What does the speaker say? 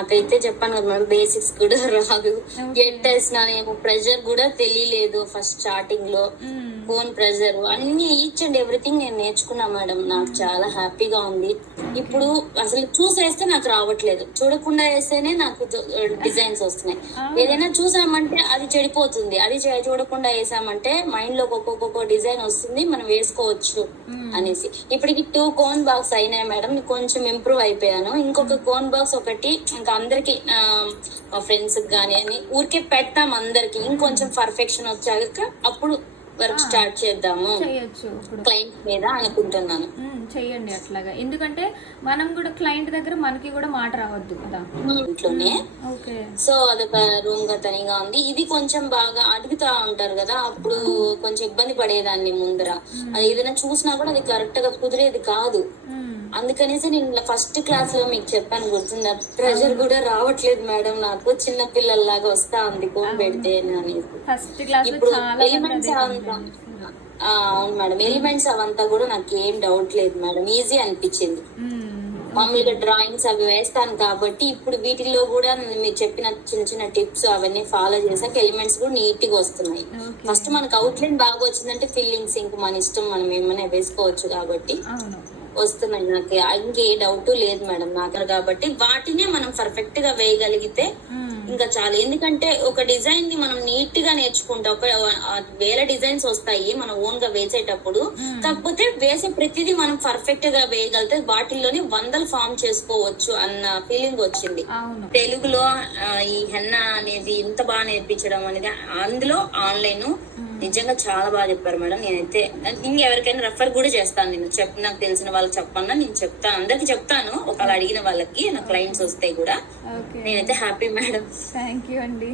నాకైతే చెప్పాను కదా మేడం, బేసిక్స్ కూడా రాదు. ఎట్ వేసినానేమో ప్రెషర్ కూడా తెలియలేదు ఫస్ట్ స్టార్టింగ్ లో. ఫోన్ ప్రెషర్ అన్ని ఈచ్ అండ్ ఎవ్రీథింగ్ నేను నేర్చుకున్నా మేడం. నాకు చాలా హ్యాపీగా ఉంది. ఇప్పుడు అసలు చూసేస్తే నాకు రావట్లేదు, చూడకుండా వేస్తేనే నాకు డిజైన్స్ వస్తున్నాయి. ఏదైనా చూసామంటే అది చెడిపోతుంది, అది చూడకుండా వేసామంటే మైండ్ లో ఒక్కొక్క డిజైన్ వస్తుంది, మనం వేసుకోవచ్చు అనేసి. ఇప్పటికి 2 కోన్ బాక్స్ అయినాయి మేడం. కొంచెం ఇంప్రూవ్ అయిపోయాను. ఇంకొక కోన్ బాక్స్ ఒకటి ఇంకా అందరికి మా ఫ్రెండ్స్ గానీ అని ఊరికే పెడతాం అందరికి. ఇంకొంచెం పర్ఫెక్షన్ వచ్చాక అప్పుడు వర్క్ స్టార్ట్ చేద్దాము క్లయింట్ మీద అనుకుంటున్నాను. చెయ్యండి అట్లాగా, ఎందుకంటే మనం కూడా క్లయింట్ దగ్గర మనకి కూడా మాట రావద్దు కదా ఇంట్లోనే. సో అదొక రూమ్ గా తనిగా ఉంది. ఇది కొంచెం బాగా అడుగుతా ఉంటారు కదా, అప్పుడు కొంచెం ఇబ్బంది పడేదాన్ని ముందర. అది ఏదైనా చూసినా కూడా అది కరెక్ట్ గా కుదిరేది కాదు. అందుకనేసి నేను ఫస్ట్ క్లాస్ లో మీకు చెప్పాను, గుర్తుందా? ప్రెషర్ కూడా రావట్లేదు మేడం నాకు, చిన్న పిల్లల్లాగా వస్తా ఉంది కోన్ పెడితే అనేసి. ఇప్పుడు ఎలిమెంట్స్ అవంతా అవును మేడం, ఎలిమెంట్స్ అవంతా కూడా నాకు ఏం డౌట్ లేదు మేడం, ఈజీ అనిపించింది. మామూలుగా డ్రాయింగ్స్ అవి వేస్తాను కాబట్టి ఇప్పుడు వీటిల్లో కూడా మీరు చెప్పిన చిన్న చిన్న టిప్స్ అవన్నీ ఫాలో చేసాక ఎలిమెంట్స్ కూడా నీట్ గా వస్తున్నాయి. ఫస్ట్ మనకు అవుట్లైన్ బాగా వచ్చిందంటే ఫిల్లింగ్స్ ఇంక మన ఇష్టం, మనం ఏమైనా వేసుకోవచ్చు కాబట్టి వస్తున్నాయి. నాకు ఇంకే డౌట్ లేదు మేడం నాకు. కాబట్టి వాటినే మనం పర్ఫెక్ట్ గా వేయగలిగితే ఇంకా చాలు. ఎందుకంటే ఒక డిజైన్ ని మనం నీట్ గా నేర్చుకుంటాం, వేల డిజైన్స్ వస్తాయి మనం ఓన్ గా వేసేటప్పుడు. కాకపోతే వేసే ప్రతిదీ మనం పర్ఫెక్ట్ గా వేయగలిగితే వాటిల్లోనే 100 ఫామ్ చేసుకోవచ్చు అన్న ఫీలింగ్ వచ్చింది. తెలుగులో ఈ హెన్నా అనేది ఇంత బాగా నేర్పించడం అనేది, అందులో ఆన్లైన్ నిజంగా చాలా బాగా చెప్పారు మేడం. నేనైతే ఇంకెవరికైనా రెఫర్ కూడా చేస్తాను. నేను నాకు తెలిసిన వాళ్ళకి చెప్పన్నా నేను చెప్తాను, అందరికి చెప్తాను. ఒకవేళ అడిగిన వాళ్ళకి నా క్లయింట్స్ వస్తే కూడా నేనైతే హ్యాపీ మేడం. థ్యాంక్ యూ అండి.